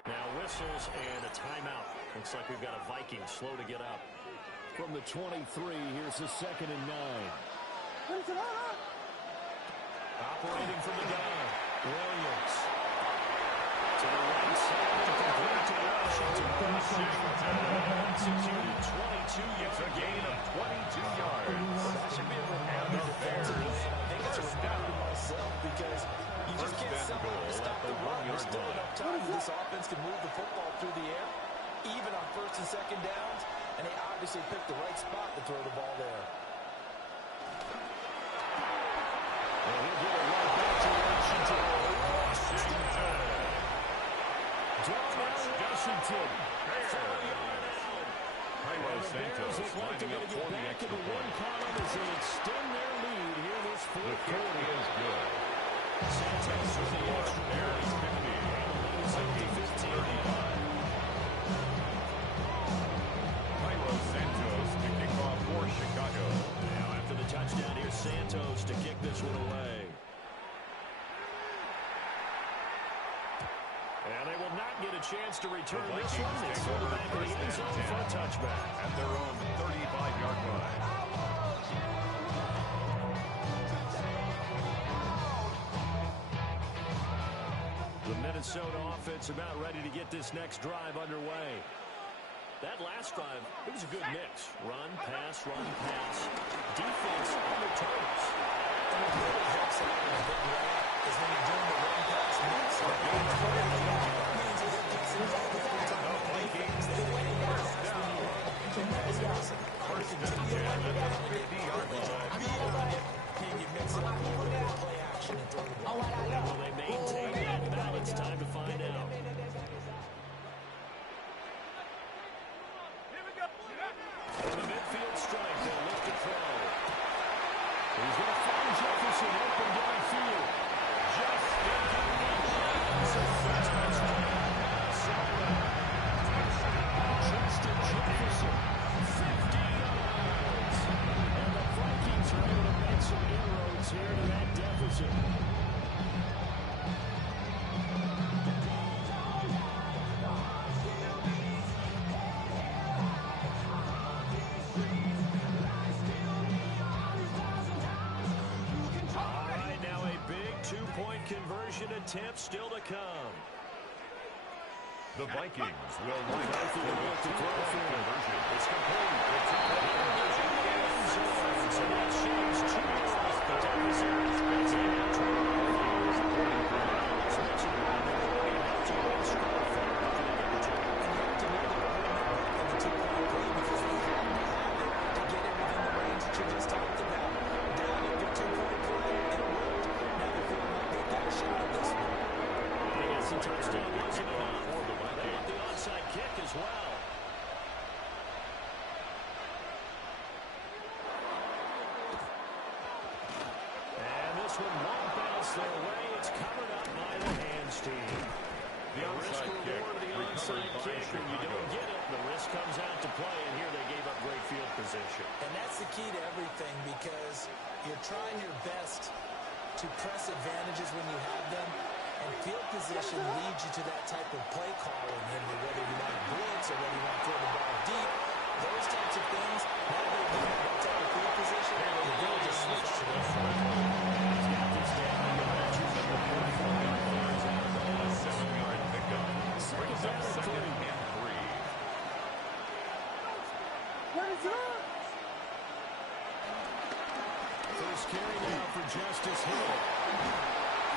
Now whistles and a timeout. Looks like we've got a Viking slow to get up. From the 23, here's the 2nd and 9. Operating from the gun. Williams. To the right side and complete to Washington. Executed 22 yards. It's a gain of 22 yards. That should be a reminder defensively, and I think it's a reminder to myself because you just First can't and somehow goal stop at the the run. 1-yard There's still line. enough time that this offense can move the football through the air, even on first and second downs, and they obviously picked the right spot to throw the ball there. And he'll get it right back to Washington. Drawn out Washington. 4-yard out. Cairo And the Bears Santos look like they're lining going up to for get the back extra into one point. column as they extend their lead here this The fourth kick quarter. is good. Santos with the extra Bears point. 50. Vikings 35. Cairo Santos to kick off for Chicago. Now after the touchdown, here's Santos to kick this one away. And they will not get a chance to return this one. They throw it back to the end zone for a touchback. At their own 35-yard line. The Minnesota offense about ready to get this next drive underway. That last drive, it was a good mix. Run, pass, defense on their toes. And what really helps out in a big way is when you're doing the run pass mix. That means that it gets involved every time the Vikings, they win the pass when you run. And that is awesome. First and 10 at the 50-yard line. And you mix it up a little bit of play action and throw the ball. Will they maintain that balance? Time to find out. On the midfield strike, they'll look to throw. He's going to find Jefferson open downfield. Just thinking Justin Jefferson, 50 yards. And the Vikings are able to make some inroads here to that deficit. Conversion attempt still to come. The Vikings will line up for the two-point conversion. It's complete. It's complete. So that shaves 2 off the deficit. Touchdown wasn't enough. They want the onside kick as well. And this one won't bounce their way. It's covered up by the hands team. The onside kick reward of the onside kick, and you don't get it. The risk comes out to play, and here they gave up great field position. And that's the key to everything because you're trying your best to press advantages when you have them. And field position leads you to that type of play calling, whether you want to blitz or whether you want to throw the ball deep. Those types of things, now that you have that type of field position, you're going to just switch to that. A 7-yard pickup brings up 2nd and 3. First carry now for Justice Hill.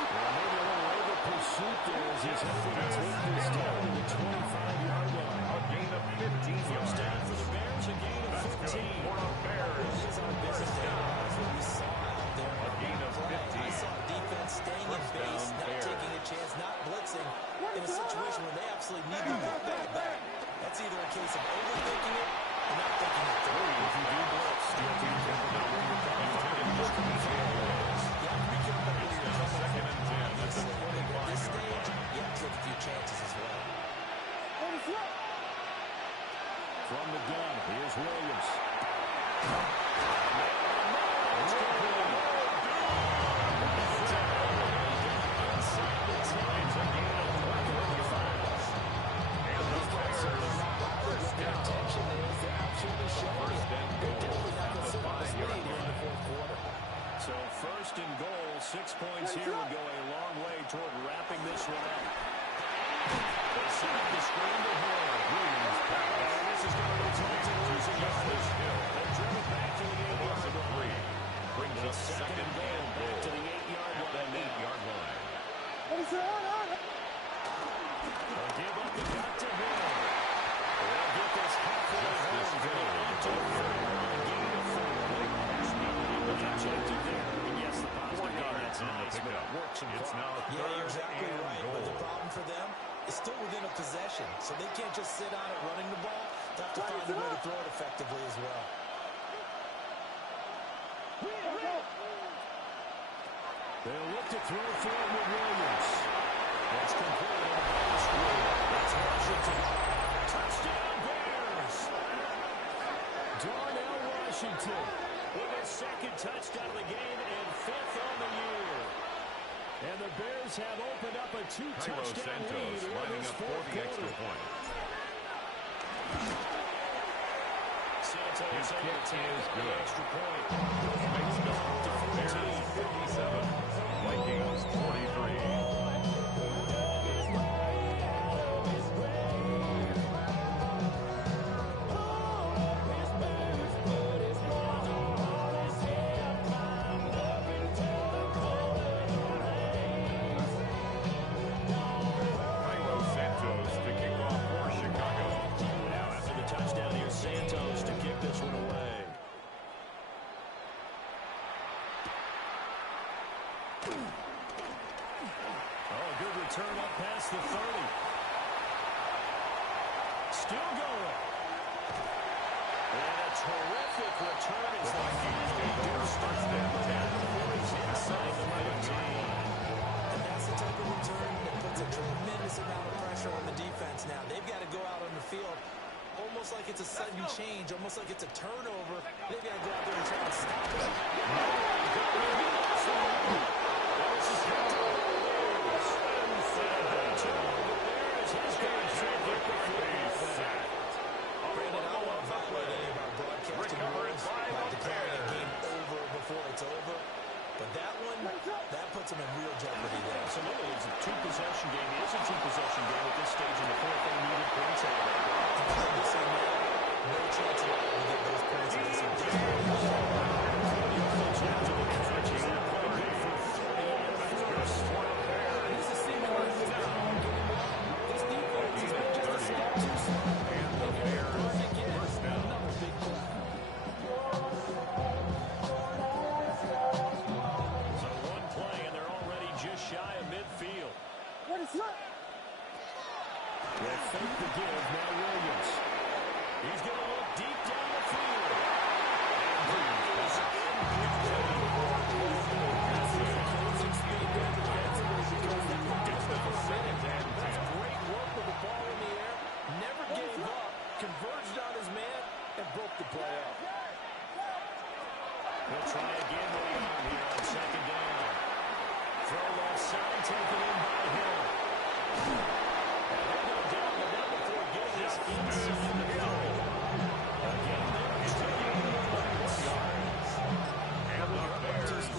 Well, maybe a little over pursuit there as he's hoping to take this down to the 25-yard line. A gain of 15 yards. First down for the Bears, a gain of 15. For the Bears. This is our business down. That's what we saw out there. A gain of 15. I saw defense staying in First base, down, not Bears. taking a chance, not blitzing in a situation where they absolutely need the football back. That's either a case of overthinking it or not thinking it through. If you do blitz, you have to be careful about where you're coming from. You just come from. You have to be careful where you're coming from. 2nd and 10 at the At this 25-yard stage, line. you have to take a few chances as well. From the gun, here's Williams. So first and goal, 6 points here would go a long way toward wrapping this one up. They set up the screen to Hill. Williams pass. And this is going to result in losing yardage. They're driven back to the 8-yard line. Brings up It's second and goal. Back to the 8-yard line. That 8-yard line. They'll give up the cut to Hill. They'll get this halfway Justice home. Hill. To a third-down gain of 4. The objective there. And yes, the positive gain, that's nice, but it works some It's far. now Yeah, third you're exactly and right. goal. But the problem for them is still within a possession. So they can't just sit on it running the ball. They have to find a way to throw it effectively as well. They'll look to throw for it with Williams. That's complete on the ball screen. That's Washington. Touchdown Bears. Darnell Washington with his second touchdown of the game and 5th on the year. And the Bears have opened up a 2-touchdown lead in lining this up for fourth the extra quarter. point. Santos His able kick to take is the good. extra point. Makes it Bears 57, Vikings 43. Santos to kick off for Chicago. Now after the touchdown here, Santos to kick this one away. Oh, good return up past the 30. Still going. And a terrific return as the Vikings do start them 10 inside the 15. And that's the type of return that puts a tremendous amount of pressure on the defense now. They've got to go out on the field almost like it's a sudden change, almost like it's a turnover. They've got to go out there and try and stop it. Brandon, I don't want to violate any of our broadcasting rules by declaring a game over before it's over. But that one, that puts them in real jeopardy there. Absolutely. It's a two-possession game. It is a two-possession game at this stage in the fourth. They needed points out of that. Obviously, no chance at all to get those points in this They'll fake the give. Now Williams. He's going to look deep down the field. That's great work with the ball in the air. Never gave up. Converged on his man and broke the play up. He'll try again late on here on second down. Throw left side, taken in by Hill. And they'll go down the number 4, getting this inside the 30. Again, they're taking it in by 1 yard. And the Bears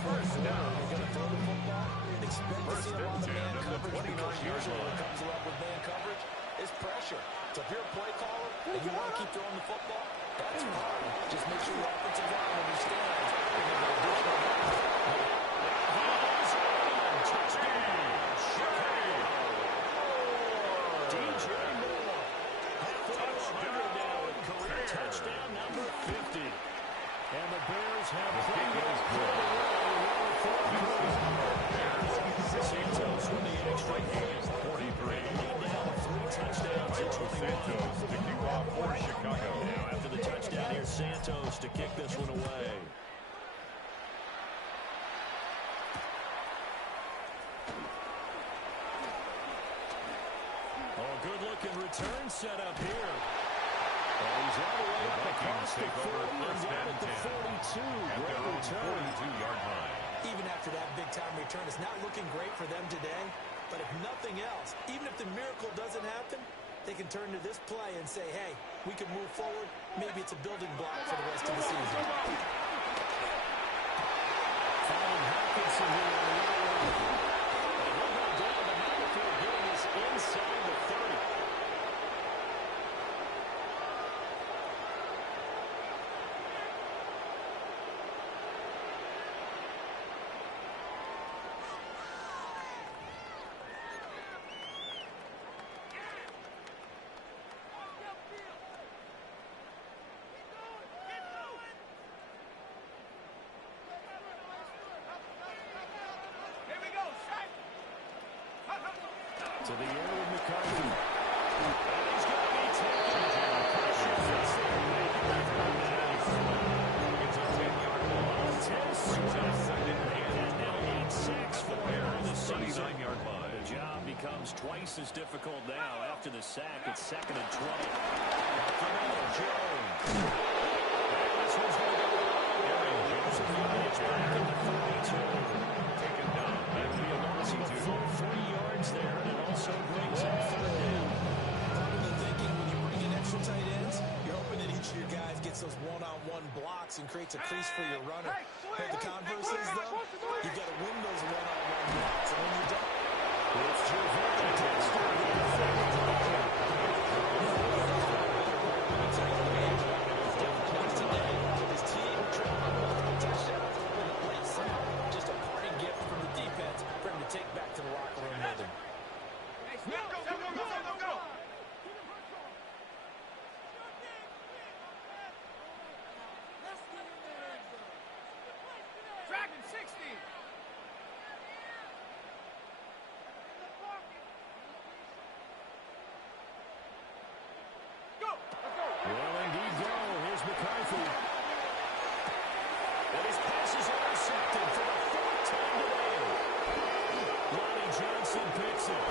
first down. They're going to throw the football. Expect to see a lot of man coverage because 29 usually yard what comes up with man coverage is pressure. So if you're a play caller and you want to keep throwing the football, that's fine. Just make sure your offensive line understands they're going to get additional guys. DJ Moore. Touchdown now with career touchdown number 50. And the Bears have played it Santos with the extra point. 43. Now 3 touchdowns to 21. Santos to kick off for Chicago. Now after the touchdown here, Santos to kick this one away. Oh, good-looking return set up here. And he's all the way up across the 40 and down at the 42. Great return. 42-yard line. Even after that big-time return, it's not looking great for them today. But if nothing else, even if the miracle doesn't happen, they can turn to this play and say, hey, we can move forward. Maybe it's a building block for the rest of the season. Finding Hawkinson here on the right. And he'll go down the number 4, getting this inside To the air with McCarthy. And he's going to be taken. Pressure fits It's a 10-yard loss. Brings up second and now 8-6 for the season. 39-yard line. The job becomes twice as difficult now after the sack. It's 2nd and 20. Jones. And this one's going to go Aaron Jones it's back in the 32. taken down at the It's a 42. full 40 yards there, and it also brings up 3rd down. Probably thinking when you bring in extra tight ends, you're hoping that each of your guys gets those one-on-one blocks and creates a crease for your runner. But the converse is, though, you've got to win those one-on-one blocks. And when you don't, It's Javon Dexter with the second touchdown. his team trailed on multiple touchdowns with a late sack. Just a parting gift from the defense for him to take back to the locker room with him. Go. Dragon 60. Go. Well, indeed, go. Here's McCarthy. And his pass is intercepted for the 4th time today. Lonnie Johnson picks it.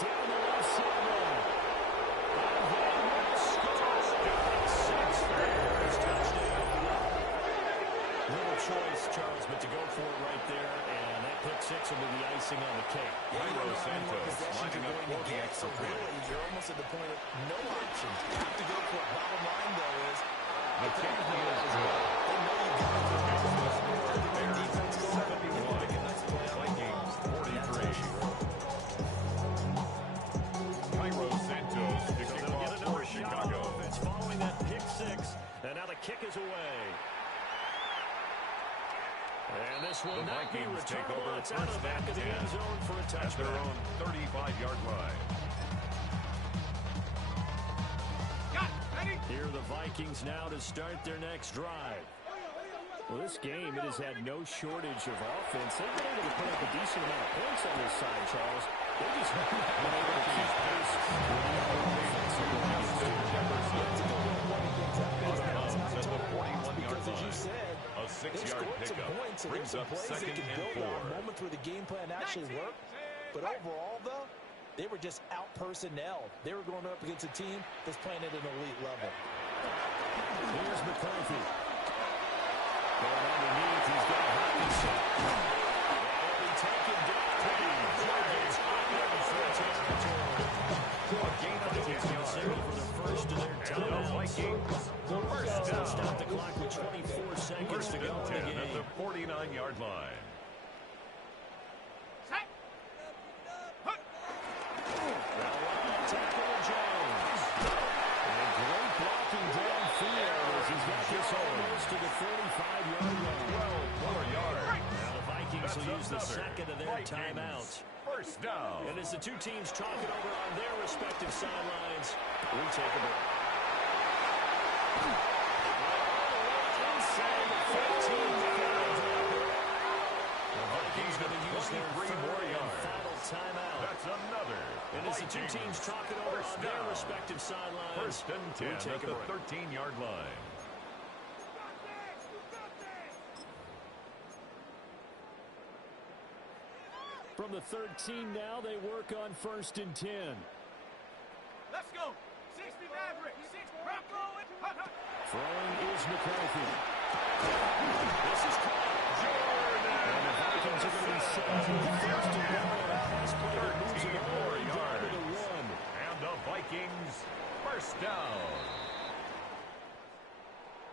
Down the left sideline. And they will score. 6 Bears touchdown. Little choice, Charles, but to go for it right there, and that pick 6 will be the icing on the cake. Jairo Santos lining up for the extra point. Really, you're almost at the point of no options. You have to go for it. Bottom line, though, is The kick is good. they know you got to go for it. The defense is 71. Vikings 43. Jairo Santos picking They'll get off another for shot Chicago. on offense following that pick 6, and now the kick is away. And this will The not be Vikings take returnable. over It's out of the first back and of the 10 end zone for a at their touchdown. own 35-yard line. Got it. Ready? Here are the Vikings now to start their next drive. Well, this game, it has had no shortage of offense. They've been able to put up a decent amount of points on this side, Charles. They just haven't been able to keep pace with the other offensive lines. At the 41-yard Because, as you line. said, A they've 6-yard scored some pickup points, and brings there's some up plays they second can and build on. 4. Moments where the game plan actually worked. But overall, though, they were just out-personnel. They were going up against a team that's playing at an elite level. Here's McCarthy. Going underneath, he's got Hawkinson. And he'll be taken down. Giants A gain of 10 yards. for the first of their And the timeouts. Vikings, first They'll stop down. the clock with 24 seconds First to and go in 10 the at game. the 49-yard line. Set. Hut. Now line tackle to Jones. And great blocking downfield as he's got this almost to the 45-yard line. 12 more yards. Now the Vikings will use the That's another second of their Vikings timeouts. First down. And as the two teams talk it over on their respective sidelines, we take a break. Inside the 15-yard line. The Vikings going to use their 23 third more and yards. final timeout. That's another And as the two Vikings teams talk it over first on their down. respective sidelines, First and we 10 take at a the break. 13-yard line. From the 13 now, they work on 1st and 10. Let's go. 60 Maverick. 6 Bravo. Hut, hut. Throwing is McCarthy. This is caught. And the Vikings are going to be set for the first and goal. Pass play that moves it 13 all more the way down to the yards. 1. And the Vikings first down.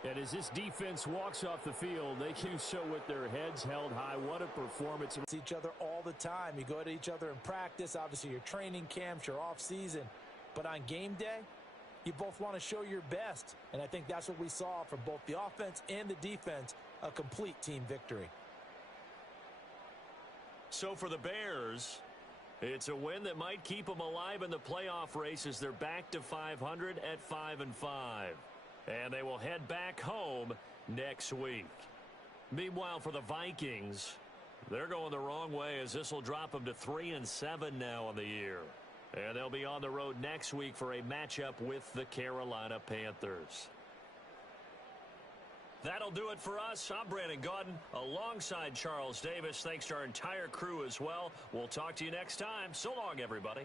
And as this defense walks off the field, they do so with their heads held high. What a performance. It's each other all the time. You go at each other in practice. Obviously, your training camps, your off-season. But on game day, you both want to show your best. And I think that's what we saw from both the offense and the defense, a complete team victory. So for the Bears, it's a win that might keep them alive in the playoff race as they're back to 500 at 5-5. And they will head back home next week. Meanwhile, for the Vikings, They're going the wrong way as this will drop them to 3-7 now on the year. And they'll be on the road next week for a matchup with the Carolina Panthers. That'll do it for us. I'm Brandon Gaudin alongside Charles Davis. Thanks to our entire crew as well. We'll talk to you next time. So long, everybody.